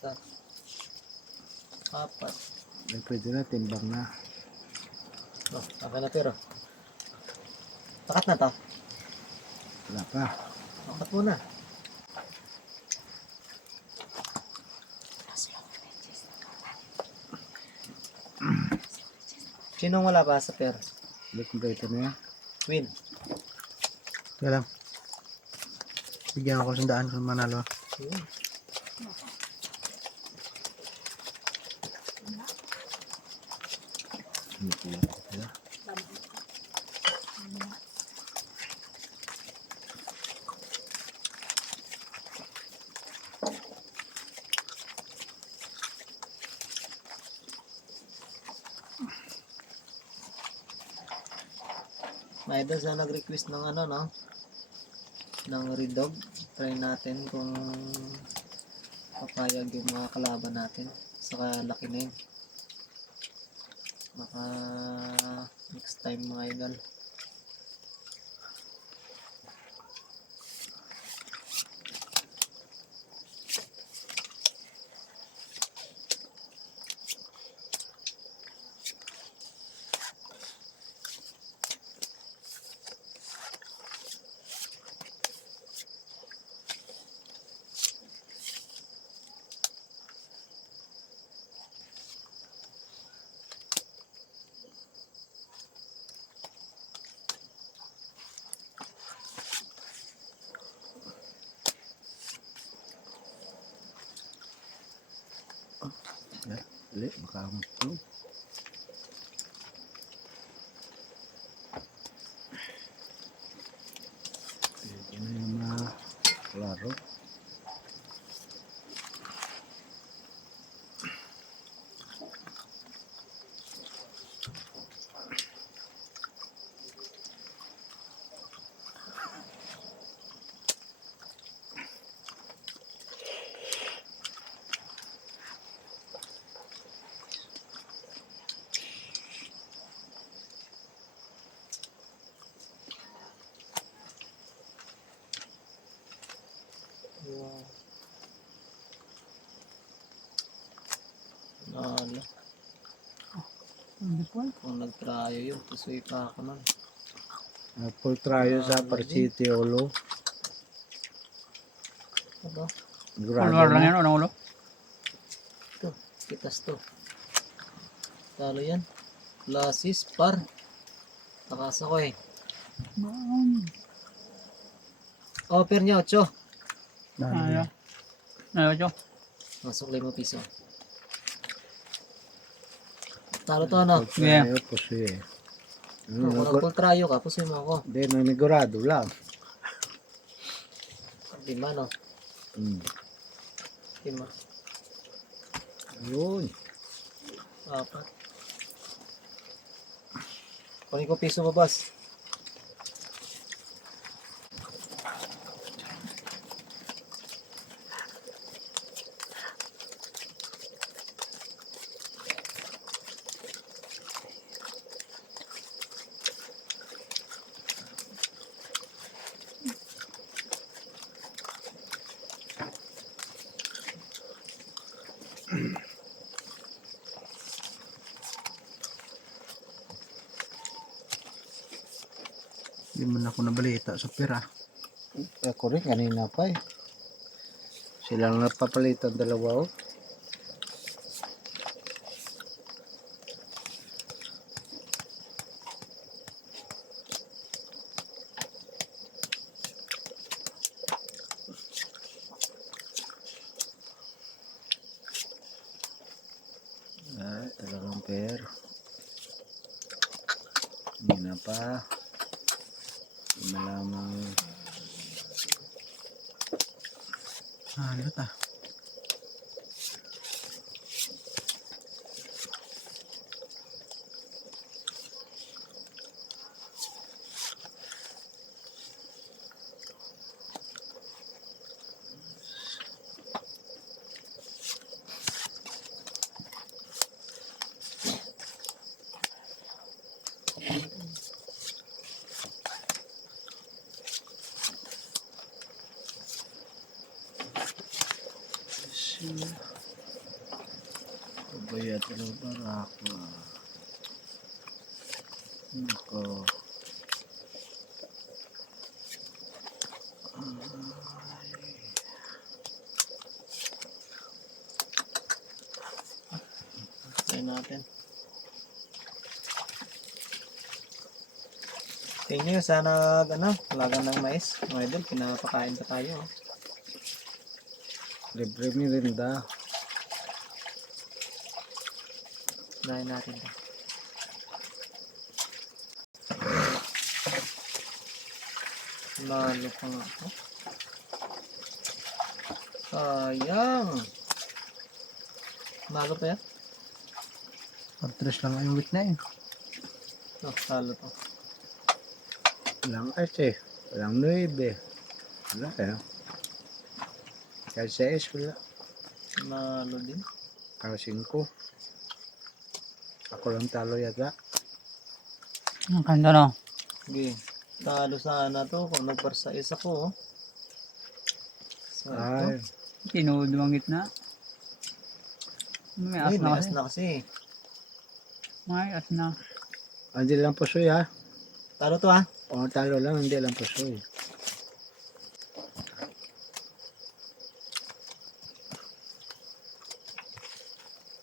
Isa. Apat. Ay, pwede na, timbang na. Oh, okay na pero. Takat na to. Wala pa. Takat muna. Sinong wala pa sa pero? Hindi, kompleto na yan. Win. Kaya lang. Bigyan ako 100 kung manalo. Yun. May idol sa nag-request ng ano, no? Ng red dog. Try natin kung papayag yung mga kalaban natin. Saka laki na yun. Baka next time mga idol. Dali, baka ako. Pwede na yung mga klaro. Wow. Nala. Hindi po. Kung nag-tryo yun, pusoy pa ako nun. Full trial sa Parcity Olo. Aba, Kulwar lang yan, unang ulo. ito. Kitas to. Talo yan. Klasis par. Takas ako eh. Offer niya 8. Ayaw. Ayaw, Joe. Masok 5 piso. Talo to ano? Full trial po siya eh. Kung nag-tryo ka, pusoy mo ako. Hindi, nanigurado lang. 5 no? Hmm. 5. Ayun. 4. Kunin ko piso mo, boss. Hindi man ako nabalita sa pera. Ako rin kanina pa eh. Sila lang napapalitan dalawa oh. Ay, talagang pair. Hindi na pa. Hindi malamang Ano ta? Bayat na barako. Nako. Try natin. Tingnan nyo, sana lagan ng mais. Mga idol, pinapakain pa tayo. Oh. Libre merinda. Try natin to. Lalo pa nga ako. Sayang. Lalo pa yan? Pag-tres lang ang week na eh. No, talo to. Walang S eh. Walang 9. Wala eh. Kahit 6 wala. Nalo din. Kahit 5. Ako lang talo yata. Ang kanda na. Sige. Talo sana to kung nagparsa isa ko. Oh. So, Ay. Tinuod ang gitna. May as Ay, na may kasi. as na kasi. May as na. Hindi lang pusoy ha. Talo to ha. O talo lang, hindi lang pusoy.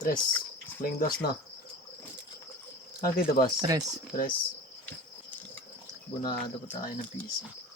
Tres. Sling dos na. Ah, dito boss. Tres. Tres. Bunado pa tayo ng PC.